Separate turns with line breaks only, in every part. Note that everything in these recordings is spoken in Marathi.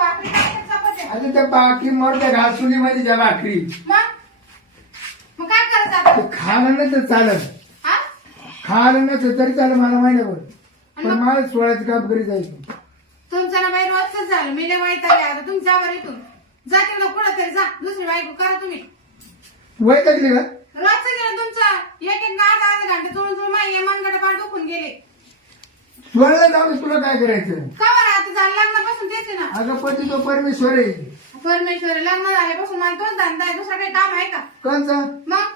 आता त्या भाकरी मोठ्या घासुली मध्ये त्या भाकरी.
मग? मग काय करायचं आता?
ते खाणं नाही तर चालत.
हा?
खाणं तरी चालत मला महिन्याभर पण मला सोळाचं काम करी जायचं
तुमचं ना बाई रोजच झालं. मी लय वाईट आले आता. तुम्ही जा बरं इथून. जा तिकडं कुठं तरी जा. दुसरी बायको करा तुम्ही.
वय टाकली का
रोजचं गेलं तुमचं. एक एक आठ आठ घंटे चोळून चोळून मनगडे पार दुखून गेले.
जाऊन तुला काय करायचं?
का बरं? आता झालं लग्नापासून तेच आहे ना.
अगं पती तो परमेश्वर आहे.
परमेश्वरी लग्न झाल्यापासून मला तोच धंदा आहे दुसरा काही काम आहे का?
कोणचा
मग?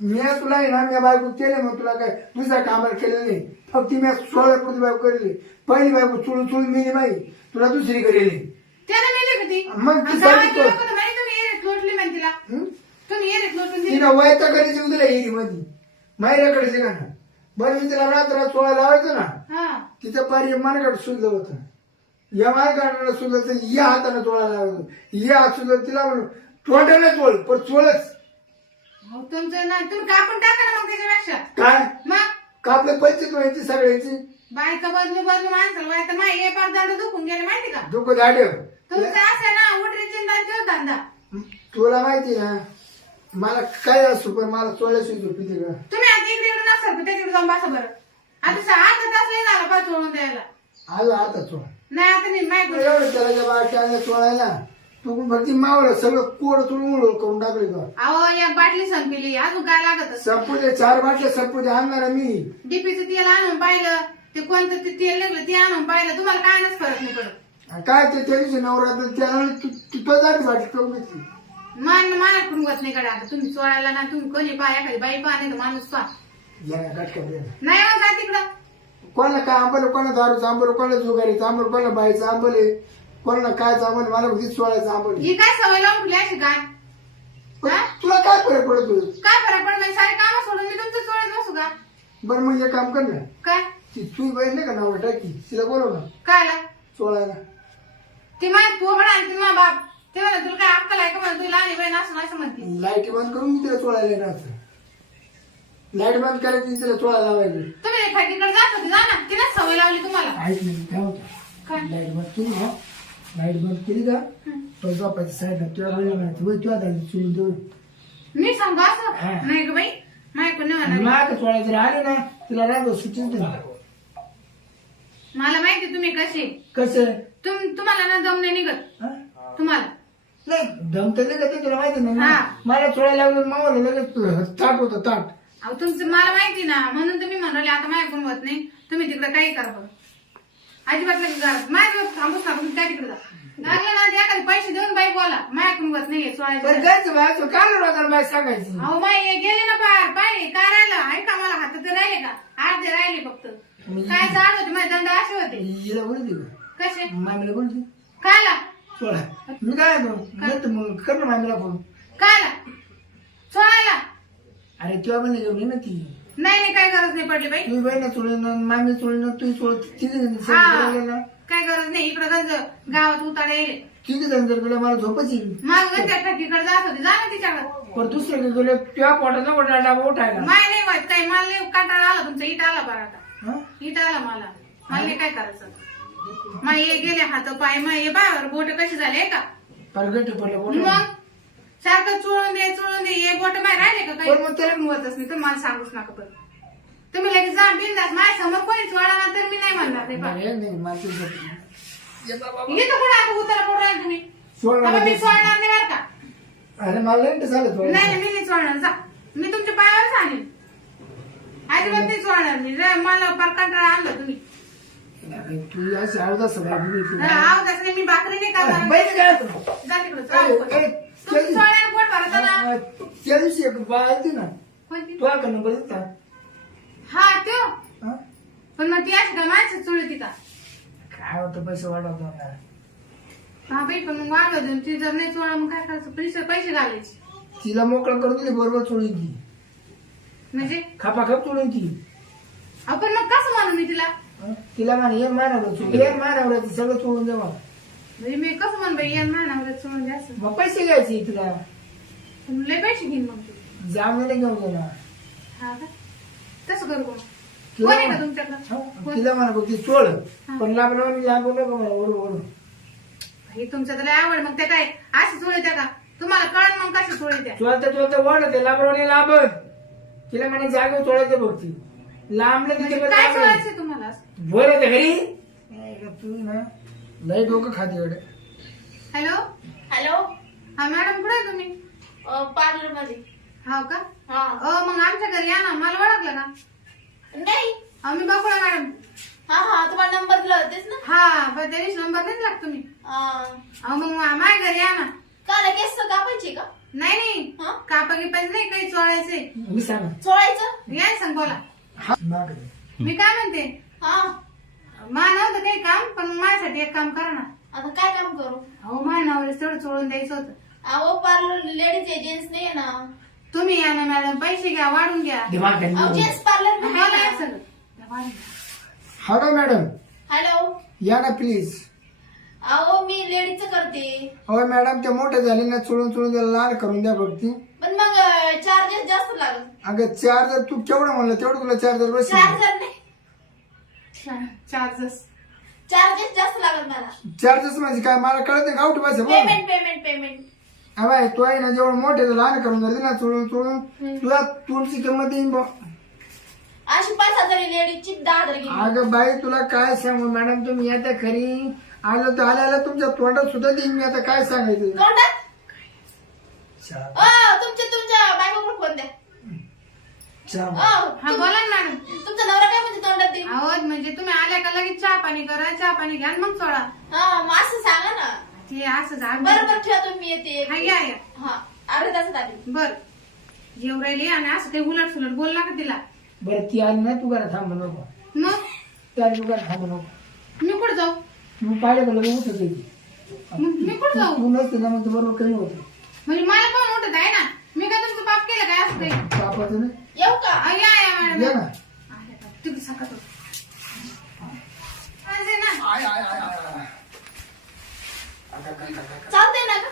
मी तुला आहे ना मी बायको केले मग तुला काय दुसऱ्या कामाला केलेलं नाही. फक्त मी सोळा पुरती बायको केलेली पहिली बायको चुळून चुळून मी माही तुला दुसरी करेली.
त्याला नेली ती?
मग ती
आणि
सांगितलं.
गावातली लोकं तर म्हणे तुम्ही एरेत लोटली म्हणे तिला.
हं?
तुम्ही एरेत लोटून दिली
तिनं वयता करायची उद्या हिरी मध्ये मायऱ्याकडे का ना. बरं मी तिला रात्र सोळा लावायचं ना.
हा.
तिचं पारी मनाकडे सुद्धा होतं. या मायकडे सुद्धा या हाताने चोळा लावायचं या हात सुद्धा तिला म्हणून तोंडाने चोळ पण चोळच.
हो तुमचं ना तुम्ही कापून टाका ना मग त्याच्यापेक्षा.
काय?
मग?
कापले पैसे व्हायचे सगळ्याची.
बायका बदलू बदलू माणसाला बायका माही हे पार दंड दुखून गेले माहिती का?
दुःख दाड्य
तुमचं असं ना उठरी चिंता धंदा.
तुला माहिती ना मला काय असू पण मला चोळ्याशी झोपी का?
तुम्ही आता इकडे येऊन नसाल पण त्याच्याकडे जाऊन बसा बरं. आता सा- अर्धा तास नाही झाला पाच सोडून द्यायला.
आलो आता चोळ.
नाही आता नाही माहिती
एवढं त्याला त्या बाटल्या चोळायला तू फक्त मावलं सगळं कोड तुळून करून टाकले का?
अहो एक बाटली संपली अजून काय लागत
संपू दे चार बाटल्या संपू दे आणणार मी.
डीपीचं तेल आणून पाहिलं ते कोणतं ते तेल निघलं ते आणून पाहिलं तुम्हाला काय नच फरक नाही पडत.
काय ते त्या दिवशी नवरात्र त्याला जाती बाटली करून घेतली
मान मानाकडून होत नाही कडे आता तुम्ही चोळायला ना तुम्ही कोणी पहा एखादी बाई पहा नाही तर माणूस पहा. नाही हो जा तिकडं.
कोणाला काय आंबलं कोणाला दारूचं आंबलं कोणाला जुगारीचं आंबलं कोणाला बाईचं आंबले कोणाला काय आंबलं मला भीती सोळायचं आंबले
ही काय सवय लावून ठेवली अशी काय? हा?
तुला काय फरक पडतो
काय फरक पडत नाही? सारे काम सोडून मी तुमचं चोळत बसू का?
बरं मग हे काम कर ना.
काय?
ती तू बहीण नाही का नाव टाकी? तिला बोलव ना.
काय आला
सोळायला
ती माझी पोबड आणि ती माझा बाप. ते म्हणा तुला काय अक्कल आहे का? म्हणा तुला लहान बहीण असं असं म्हणते
लाइट बंद करून मी तिला चोळायला येणार लाइट बंद करायची तिला चोळायला लावायची.
तुम्ही फॅक्टरीकडे जात होते जा ना. तिने सवय लावली तुम्हाला.
ऐक नाही काय होतं
काय?
लाइट बंद केली का लाइट बंद केली का तो झोपायची साईड तुला बहिणी म्हणायची वय तुला दादी देऊ.
मी सांगू असं. नाही ग बाई माहिती नाही म्हणणार
माग जर आले ना तिला राहतो सुचीच दे
मला माहिती तुम्ही कसे.
कसं?
तुम तुम्हाला ना दम नाही निघत.
हा?
तुम्हाला.
नाही दम तर नाही का ते तुला माहिती नाही
हा.
ना. मला चोळायला लागलं मावलं लगेच ताट होतं ताट.
अहो तुमचं मला माहिती ना म्हणून तुम्ही म्हणाले आता माझ्याकडून होत नाही. तुम्ही तिकडे काही करा बघ. अजिबात लगेच जा माझ्या थांबूच ना तुम्ही काय तिकडे जा. लागलं ना ते एखादे पैसे देऊन बाई बोला. माझ्याकडून होत नाहीये
पण
सोळायचं
जायचं बाय काय लोकांना बाय सांगायची.
अहो माई हे गेले ना पाय काय राहिलं? मला हातात? राहिले का? अर्धे राहिले फक्त. काय जाण होते? माझे दंड असे होते.
हिला बोलते का?
कसे?
मामीला सोळा. मी काय म्हणतो येतो मग कर ना मामीला फोन.
कायला सोळायला
अरे तेव्हा पण घेऊन ये ना ती.
नाही नाही काय गरज नाही पडली बाई.
तू बहिणी चोळी ना मामी ना तू चोळ तिघी जण
हा
ना.
काय गरज नाही इकडं गंज. गावात उतारे.
तिघी जण जर गेलं मला झोपच येईल.
माझ गंजा फॅक्टरीकडे जात होते. जा ना तिच्याकडे.
पण दुसरे गेले तेव्हा पोटाचा मोठा डाबा उठायला.
माय नाही होत काही मला नाही कंटाळा आला तुमचा. इट आला बरं आता.
हा?
इट आला मला. मला नाही काय करायचं. माय हे गेले हात पाय माय हे बाय बोट कशी झाले का?
परगट पडलं पोट
मग? सारखं चोळून दे चोळून दे हे बोट बाय राहिले का काही
पण मग त्याला-
होतच नाही तर मला सांगूच नका पण. तुम्ही लगेच जा बिंदास माझ्यासमोर कोणी चोळा ना तर मी नाही म्हणणार नाही. इथं कुठं आता उतारा पडू राहिले तुम्ही?
सोड
मी. सोडणार नाही बरं का?
अरे मला नाही झालं
नाही नाही, मी नाही सोडणार जा. मी तुमच्या पायावर आणेन अजिबात नाही सोडणार मी रे, मला फार कंटाळा आणला तुम्ही.
तू अशी वागली तू.
नाही, मी भाकरी नाही करणार
बहिणी काय होतं?
जा तिकडं,
ए,
जा
ए,
लवकर. तुम्ही सोडणार पोट भरतं ना?
अं, त्या दिवशी एक बाळ आलती ना
कोणती?
तू का नंबर दिसता
हा त्यो.
हा?
पण मग ती अशी काय माणसं चुळती का
काय होतं पैसे वाढवतो ना.
हा बाई पण मग वाढव देऊन ती जर नाही चोळा मग काय करायचं? पैसे पैसे घालायचे.
तिला मोकळं करून दिली बरोबर चोळून ती.
म्हणजे?
खापाखाप चोळून ती.
आपण मग कसं म्हणू मी तिला?
हं? तिला म्हणे ये मारावर चोळ ये मारावर सगळं चोळून देवा
म्हणजे मी कसं म्हण बाई या मानावर चोळून द्या असं.
मग पैसे घ्यायचे तुला
पण लय पैसे घेईन मग तू.
जाऊन घेऊन गेला.
हा का? तसं करू का कोण आहे का
म्हण-
तुमच्याकडं?
हं?
कोण?
तिला म्हणा बघ ती चोळ. पण लांबला लांबू म्हणा ओढू ओढू
हे तुमचं तर लय आवड मग ते काय अशी चोळी त्या का? तुम्हाला कळण मग कशी चोळी त्या
चोळता चोळता वाढत लांबरवणी लांब. तिला म्हणा जागे चोळायचं बघ ती. लांबले
म्हणजे काय चोळायचं तुम्हाला?
बरं ते घरी. तू ना लय डोकं खाते एवढे.
हॅलो?
हॅलो?
हा मॅडम कुठे आहे तुम्ही?
पार्लरमध्ये
हो का?
हा.
अ मग आमच्या घरी या ना मला ओळखलं का
नाही.
अहो, मी बघूया मॅडम.
हा हा तुम्हाला नंबर दिला होतेच ना.
हा पण त्या दिवशी नंबर नाही लागतो तुम्ही.
अं,
अहो मग मा- माझ्या घरी या ना.
का केस कापायचे का?
नाही नाही.
हा?
कापा गिपायचं नाही काही चोळायचे.
मी सांग.
चोळायचं?
या सांग बोला.
हा मागे
मी काय म्हणते?
हा.
मा नव्हतं काही काम पण माझ्यासाठी एक काम करा ना.
आता काय काम करू?
अहो माझ्या नवऱ्यास तेवढं चोळून द्यायचं होतं.
अहो पार्लर लेडीज आहे जेंट्स नाही आहे ना.
तुम्ही या ना मॅडम पैसे घ्या वाढून घ्या.
दिमाग
अहो जेंट्स पार्लर
मला या सगळं. द्या, वाढून घ्या.
Hello madam.
हॅलो.
या ना प्लीज.
अहो मी लेडीजच करते.
अहो मॅडम ते मोठे झाले ना चोळून चोळून त्याला लाल करून द्या बघती
पण मग चार्जेस जास्त लागत
अगं चार्जर तू केवढं म्हणलं तेवढं तुला चार्जर बस
चार्जर नाही.
चार्जेस
चार्जेस जास्त लागत मला.
चार्जस म्हणजे काय? मला कळत नाही गावठी भाषा बोल.
पेमेंट पेमेंट पेमेंट
अबाय तू आहे ना जेवढं मोठे लहान करून झाले ना चोळून चोळून तुला तुमची किंमत येईन बुवा.
अशी पाच हजार लेडीजची दहा हजार गेली.
अगं बाई तुला काय सांगू? मॅडम तुम्ही आता खरी. आलं तर आल्या आल्या तुमच्या तोंडात सुद्धा देईन मी आता. काय सांगायचं?
तोंडात? तुमच्या तुमच्या बायकोकडे फोन द्या.
चहा
हा बोला ना मॅडम.
तुमचा नवरा काय म्हणते तोंडात दे
अहो म्हणजे तुम्ही आल्या का लगेच चहा पाणी करा चहा पाणी घ्या आणि मग सोडा.
हा मग असं सांगा ना.
ते असं झाड
बरं बरं ठेवा तुम्ही येते
हा या या
हा अर्ध्या तासात आली.
बर. जेव राहिली आणि असं ते उलट सुलट बोल का तिला?
बरं ती आली ना तू घरात थांब नको.
मग?
ती आली तू घरात थांब नको.
मी कुठं जाऊ?
तू पाहिलं का लगेच उठत होती.
मग मी कुठं जाऊ?
तू नसते ना मग ते बरोबर कमी होतं?
म्हणजे मला पण उठत आहे ना? मी काय तुमचं पाप केलं काय असं काही
पापाचं ना?
येऊ का?
अ, या या मॅडम.
ये ना.
का? तुम्ही सकाळ ना.
आय आय आय आय. अगं,
ना का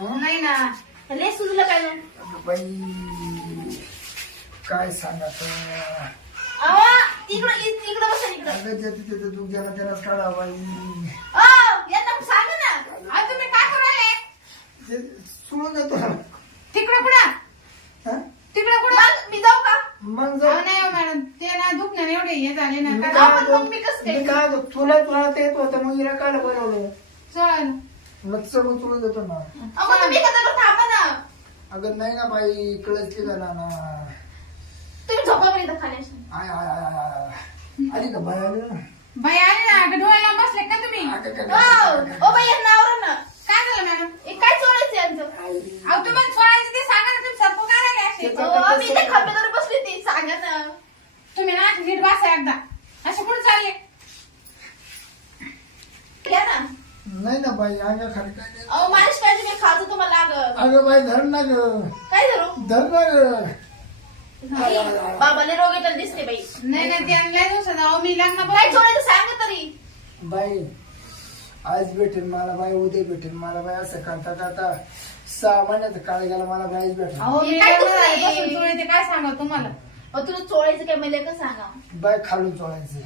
हं?
नाही ना.
लय सुजलं काय मग?
अगं बाई काय
अहो तिकडं इ- तिकडं बसा इकडं
अगं ज्याचं त्याचं दुःख ज्याला त्यालाच काढा बाई.
सांगा ना.
अहो, तुम्ही काय करू राहिले
ते सोडून ना.
तिकडं कुठं
हं?
तिकडं कुठं
मग मी जाऊ का
मग
अहो, नाही हो मॅडम. ते ना दुखण्याने एवढे हे झाले ना.
मी
काय
काय
आपण
होतो-
मग मी कसं काय?
मी काय होतो, तुला तुला ते येत होतं मग हिला काय बोलवलं?
सोळा
मग सगळं सोडून देतो ना.
अहो, मग तुम्ही थांबा ना?
अगं नाही ना बाई. कळत की ना ना.
तुम्ही झोपा बरं इथं खाण्याशी
आय आय आय आय आय. आली का बाई आली? ना?
बाई आले ना. अगं डोळ्याला बसले का तुम्ही?
अगं, काय-
ओ
काय-
ओ बाई यांना आवरा ना.
काय झालं मॅडम?
हे काय चोळायचं यांचं?
अहो तुम्हाला सोळायचं ते सांगा ना. तुम्ही सरपू काय राहिले असे
अहो, मी ती सांगा ना
तुम्ही ना नीट बसा एकदा. असे कुठे चालले?
ना.
नाही ना बाई अंगा खाली काय नाही.
अहो मालिश पाहिजे मी खाजू तुम्हाला लागत
अगं बाई धर ना ग.
काय धरू?
धर ना ग.
बाबाले रोग येताना दिसते बाई.
नाही नाही ते आणल्या दिवसात. अहो मी लग्न
काय चोळायचं सांगा तरी.
बाई आज भेटेल मला बाई उद्या भेटेल मला बाई असं करता करता सहा महिन्यात काळ गेला मला बाईच भेटेल
अहो मी
हे काय
लग्न
दुखतंय?
झाल्यापासून चोळते काय सांगा तुम्हाला?
अहो तुला चोळायचं काय? मला का सांगा.
बाई खालून चोळायचं.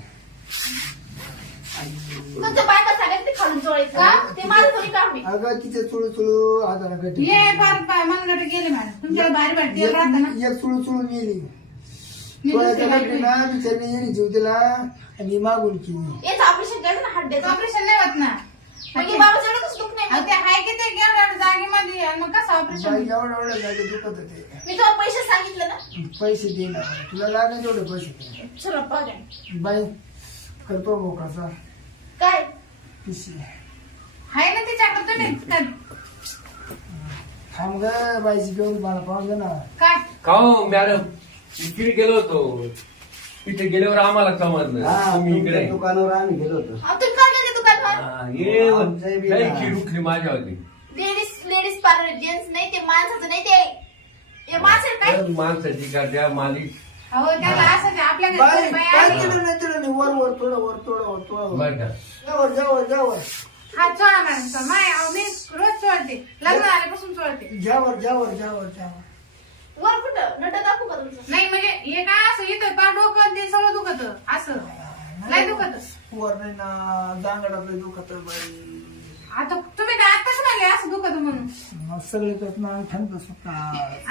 तुमच्या बायका सांगायचं ते खालून चोळायचं का? ते माझं थोडी काम आहे.
अगं तिचे चुळू चुळू हाताला गटी
ये फार मनगट गेले मॅडम तुमच्याला भारी भारी तेल राहतं ना?
एक चुळू चुळून गेली
मी
चोळायच्या
दुसरी
गटी ना बिचारी येणे जीव दिला आणि मागून केली.
याचं ऑपरेशन करायचं ना हड्ड्याचं
ऑपरेशन नाही होत ना.
म्हणजे बाबाचं नाही
ते हाय की ते जागेमध्ये आणि मग कसं ऑपरेशन
बाई एवढं एवढं जागे दुखत होते.
मी तुम्हाला पैसे सांगितलं ना?
पैसे दे ना. तुला लागेल तेवढे पैसे दे.
चला बघा.
बाई करतो मोकाचा
काय?
पिशी.
हाय ना तिच्याकडे तुम्ही? काय-
थांब ग बाईची घेऊन मला पाहून दे ना.
काय?
का हो मॅडम. इकडे गेलो होतो. तिथे गेल्यावर आम्हाला समजलं
हा,
तुम्ही इकडे.
दुकानावर आम्ही गेलो होतो.
अहो, तुम्ही काय गेले दुकानवर
हा, ये
आमचंही बी
लई
ना.
खीर उठली माझ्या होती
लेडीज लेडीज पार्लर जेंट्स नाही ते माणसाचं नाही ते. हे माणसं काय?
तर माणसाची का त्या मालिक
अहो त्याला असं ते आपल्या घरी
बाई
कोणी बाई
काय
आली.
केलं नाही तुला नाही. वर वर थोडं वर थोडं वर थोडं वर.
बर का.
जावर जावर जावर
हा चोळा. माय अहो, मी रोज चोळते. लग्न आल्यापासून चोळते.
जावर जावर जावर जावर
वर कुठं? नट दाखवू का तुमचं?
नाही म्हणजे हे काय असं इथं पार डोकं आणि ते सगळं दुखत. असं. लय दुखत.
वर नाही ना जांगडात दुखत बाई.
आता तुम्ही काय आताच म्हणले असं दुखत म्हणून?
मग सगळे त्यात ना थंड सुका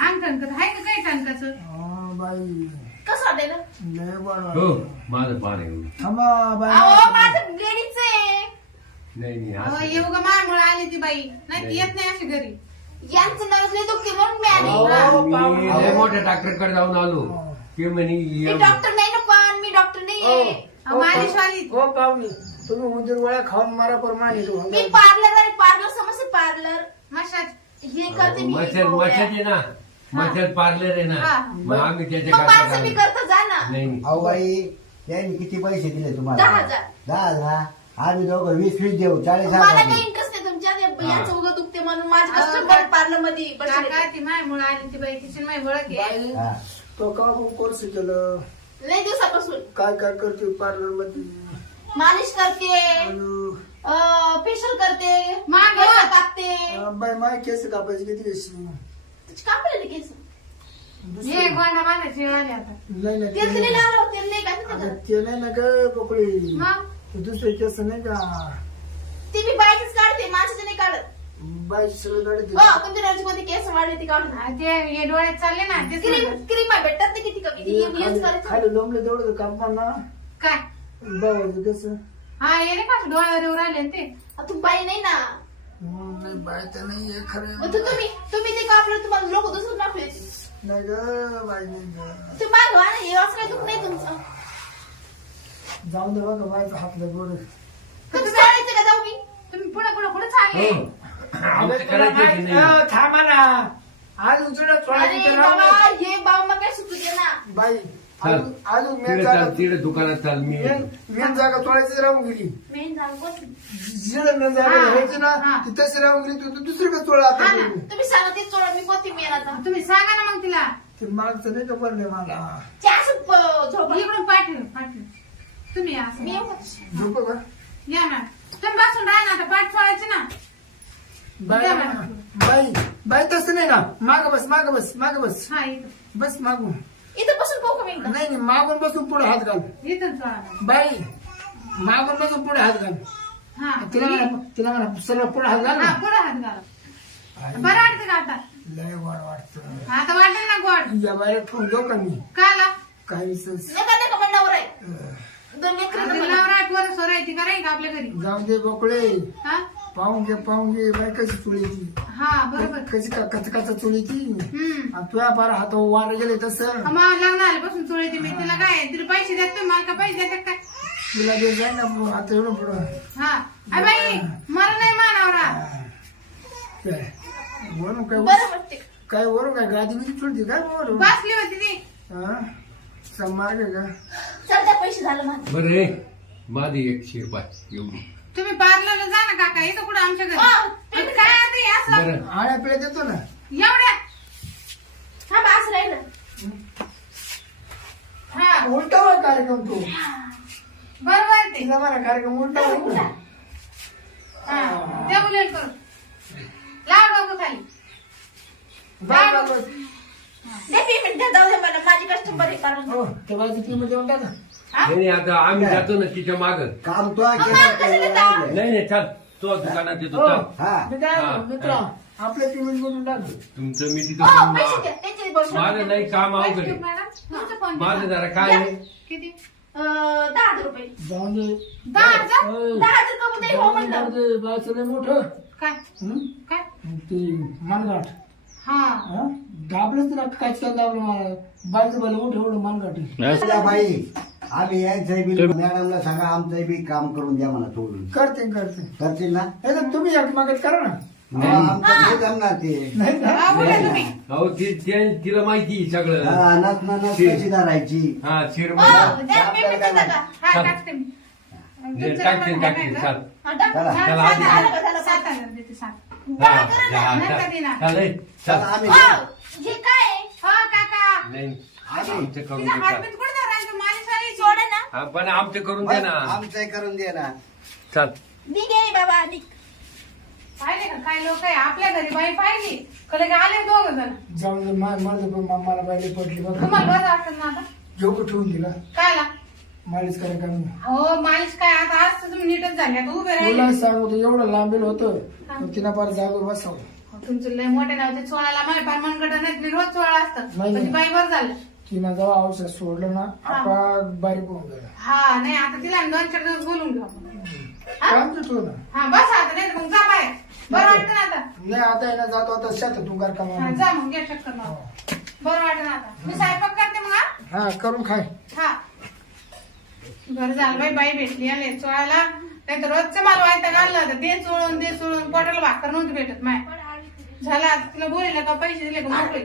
अंग टणकत आहे का काही टणकाचं
बाई.
कसं वाटेल
लय बरं
हो माझं आहे.
थांबा
अहो
बाई
माझं लेडीच आहे.
नाही नाही
अहो,
असं-
येऊ आली ती बाई. नाही ती येत नाही अशी घरी.
यांचं नवस लय दुखते म्हणून मी आली.
अहो,
मी लय मोठ्या डॉक्टरकडे जाऊन आलो. ते म्हणे
मी
ये-
डॉक्टर नाही ना पण मी डॉक्टर नाहीये.
अहो, मालिश वाली.
हो पाहुणे तुम्ही उंदीर गोळ्या खाऊन मारा प्रमाणे
मी पार्लर आहे पार्लर समजते पार्लर.
मशाज
हे करते मी
मच्छर मच्छर आहे ना. मच्छर पार्लर आहे ना.
हा.
मग आम्ही त्याच्या
मग माझं मी
काका
करतो जा ना.
नाही.
अहो बाई त्यांनी किती पैसे दिले तुम्हाला?
दहा हजार.
दहा हजार? आम्ही दोघं वीस वीस देऊ. चाळीस
मला
हजार
काही. इंटरेस्ट नाही तुमच्या.
हा.
यांचं उगं दुखते म्हणून माझं कस्टमर
का-
पार्लरमध्ये
काका
बसले
ती मायमुळे आली ती बाई तिची माय
बाई
हा.
तो का कोर्स केलं?
लय दिवसापासून.
काय काय करते पार्लरमध्ये?
मालिश करते
आणि,
फेशियल करते
मागं.
कापते.
अं, बाई माय केस कापायची किती केस
तुझी कापले ना केस
हे गोंडा आता.
नाही नाही
तेल
ते
तेल नाही का
अगं,
तिथं?
ते नाही ना ग पकडी
मग?
ते दुसरे केस नाही का?
ती मी बायचीच काढते माझ्याच नाही काढत.
बाई सगळं गाडी
हो तुमच्या केस वाढले ती काढून
ते हे डोळ्यात चालले ना तेच
क्रीम
म्हणलं.
क्रीम आहे भेटतात ना किती कमी? ती यूज करायचं?
खाली लोंबले तेवढं कापमान ना.
काय?
बाबाचं केस.
हा ये रे पाच डोळ्यावर येऊ राहिले ना ते?
आ, तू बाई नाही ना.
हं, नाही बाई तर नाही आहे. खरं
तू तुम्ही तुम्ही ते कापलं तुम्हाला लोक दुसरं
नाही ग बाई नाही ग.
तुम्ही मागवा ना हे असं काही दुःख नाही तुमचं.
जाऊन दे बघा बाईचं हातलं गोड.
तुम्ही का जाऊ मी?
तुम्ही पुढे पुढे पुढे चालले.
हो.
थांबा ना. आज
अरे बाबा हे बाबा मग काय दे ना
बाई
चल.
अजून अजून मेन
तिकडे
जागा
चाल तिकडे दुकानात चाल मी
मेन मेन जागा चोळायची राहून गेली.
मेन
जिकडे जागा
हा,
ना
हा.
ती तशी राहून गेली तू तू दुसरीकडे
हा ना.
तुम्ही सांगा ते चोळा मी मेन आता?
तुम्ही सांगा ना मग तिला.
ते मागचं नाही का पडले मला?
ते असं प- झोपा.
इकडून पाठव पाठव तुम्ही या. असं.
मी येऊ का?
झोप का
या मॅम तुम्ही बसून राहा ना आता पाठ सोडायची ना.
बाई. बाई बाई तसं नाही ना माग बस माग बस माग बस.
हा इथं.
बस मागून.
इथं बसून पाहू का मी एकदा?
नाही नाही मागून बसून पुढे हात घाल.
इथं सोडा मॅम.
बाई मागून बसून पुढे हात घाल.
हा.
तिला म्हणा तिला म्हणा सर्व पुढे हात घाल
हा
ना
पुढे हात घाला. बरं वाटतं का आता?
लय वाट वाटत.
आता वाटेल ना गोड.
या बाहेर ठेवून जाऊ का मी?
काला?
काही सस-
नका नका पण नवरा आहे. दोन लेकरं आहेत मला.
नवरा आठ वर सोरायची का आपल्या घरी?
जाऊ दे बोकळे.
हा?
पाहून घे बाई कशी चुळीची
हा बरोबर.
कशी का कच कच चुळीची
हम्म.
आणि तुझ्या बारा हात वार गेले तसं.
मग लग्न आल्यापासून चोळीची मी तिला काय तिला पैसे देत तुम्ही मला का पैसे देतात काय?
तुला जाय ना आता एवढं पुढं.
हा. अरे बाई मला नाही मानावरा.
काय? वरून काय
बरं वाटते
काय वरून काय गादी बिदी चुळती काय वरून?
बसली होती ती.
हा? समार का
सध्या पैसे झालं माझं.
बरं रे माझी एकशे पाच एवढी.
तुम्ही पार्लरला जा ना काका इथं कुठं आमच्या घरी?
हा,
काय आता हे असं?
बरं
आळ्या पिळ्या देतो ना.
एवढ्या?
हा बा असं राहिलं.
हा.
उलटा होय कार्यक्रम तो.
बरोबर ते.
तिला म्हणा कार्यक्रम उलटा होय. का?
हा ते बुलेट करू लाव डोकं खाली.
बरं, बरं.
दे पेमेंट द्या जाऊ दे मला माझी कस्टमर आहे कारण
हो त्या बाजू पेमेंट देऊन टाका
हा?
नाही नाही, आता आम्ही जातो ना तिच्या माग.
काम तो?
नाही? नाही चाल. तो दुकानात येतो
हो.
चाल.
हा.
मी काय
हा,
मित्रा आपलं पेमेंट करून टाक.
तुमचं मी तिथं
हो पैसे
मा-
द्या त्यांचे बस
माझं नाही काम अवघड
पैसे
आहे.
मॅडम तुमचा फोन
माझं? जरा काय आहे?
किती?
अं, दहा हजार रुपये.
जाऊन दे.
दहा हजार?
होय.
दहा हजार कमवता येईल हो म्हणलं.
जाऊ दे, बाळचं लय मोठं.
काय?
हं?
काय?
ते मनगाठ
हा.
हा? दाबलंच काय काय दाबलं मला बाळचं भलं एवढं आहे.
त्या बाई आम्ही यांचं बी मॅडमला सांगा आमचं बी काम करून द्या मला थोडं.
करते करते.
करतील ना?
नाही तर तुम्ही एक मागत करा ना.
हा, आमचं नाही जमणार ते.
नाही ना?
हा, बोला तुम्ही.
अहो ती ते- तिला माहिती आहे सगळं.
हा, ना नस
ते-
कशी धरायची?
हा
हो का
हा
चाल.
टाकते मी. तुमचं
टाकते
का?
चाल.
हा, टाक.
चला.
चला,
सात
आधी.
हजार का? झालं, सात हजार देते सात.
हा,
दहा करा ना.
हा, चाल.
आम्ही
हो, हे काय आहे?
हो काका.
आमचं करून
तिचा
दे
हात
चाल.
बीत कुठे धरायचं माझी साडी
सोडा ना.
हा, पण आमचं करून दे ना
आमचं करून दे ना
चाल.
निघ ये बाबा निघ.
पाहिले का काय लोक आहे? आपल्या घरी बाई पाहिली. कले का आले दोघ जण.
जाऊन दे मा- मला मला पडली
तुम्हाला
बघा
बरं वाटत ना आता?
झोप ठेवून दिला.
कायला?
मालिश कार्यक्रम
हो मालिश काय? आता आज असतं तुम्ही नीटच झाले. आता उभे
तुला
राहिले
सांगतो एवढं लांबेल होतं तिनं फार जागेवर बसावं.
तुमचं लय मोठे नाव ते चोळाला माय पार मनगट नाही रोज चोळा असतं.
नाही,
पण ती
नाही.
बाई बर झालं.
तिनं जेव्हा औषध सोडलं ना आपण बारीक होऊन गेला.
हा नाही आता तिला दोन चार दिवस बोलून घेऊ. आपण. हा?
काम तू ना.
हा बस आता नाही तर मग जा बाहेर. बरं वाटतं ना आता?
नाही आता आहे ना जातो आता शेतात तू गार
हा,
कामा
जा मग घ्या चक्कर मारून. बरं वाटतं ना आता. मी स्वयंपाक करते मग हा?
हा करून खाय.
हा. बरं झालं बाई बाई भेटली आले चोळायला नाही तर रोजचं मला व्हायचं घाललं होतं. ते चोळून ते चोळून. पोटाला भाकर नव्हती भेटत माय. झालं तिला बोलले का पैसे दिले का मोकळे.